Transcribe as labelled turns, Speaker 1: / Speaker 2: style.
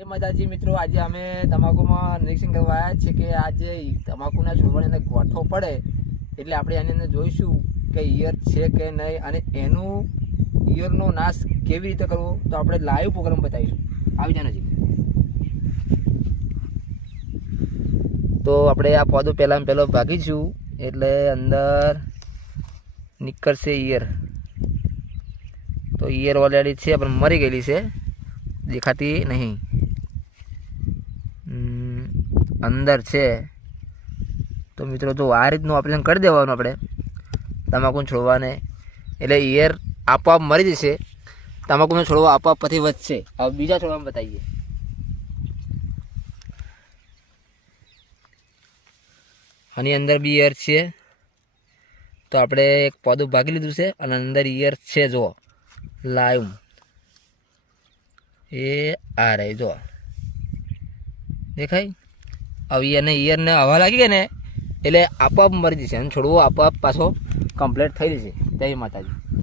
Speaker 1: એ મજાજી મિત્રો, આજે અમે તમાકુમાં નિરીક્ષણ કરવા આવ્યા છે કે આજે તમાકુના છોડવાની અંદર ગોઠો પડે એટલે આપણે એની અંદર જોઈશું કે ઈયર છે કે નહીં અને એનું ઈયરનો નાશ કેવી રીતે કરવો તો આપણે લાઈવ પ્રોગ્રામ બતાવીશું. આવી જા નજીક. તો આપણે આ પોદો પહેલાં પહેલો ભાગીશું એટલે અંદર નીકળશે ઈયર. તો ઈયર ઓલરેડી છે, પણ મરી ગયેલી છે. દેખાતી નહીં. અંદર છે. તો મિત્રો જો આ રીતનું ઓપરેશન કરી દેવાનું આપણે. તમાકુને છોડવાને. એટલે ઈયર આપોઆપ મરી જશે. તમાકુનો છોડવો આપોઆપ પછી વધશે. હવે બીજા છોડવામાં બતાવીએ. આની અંદર બી ઈયર છે. તો આપણે એક પોદું ભાગી લીધું છે અને અંદર ઈયર છે જો લાઈવ. એ આ રહી જો દેખાય? હવે એને ઈયરને હવા લાગી ગઈ ને, એટલે આપોઆપ મરી જશે અને છોડવો આપોઆપ પાછો કમ્પ્લીટ થઈ જશે. જય માતાજી.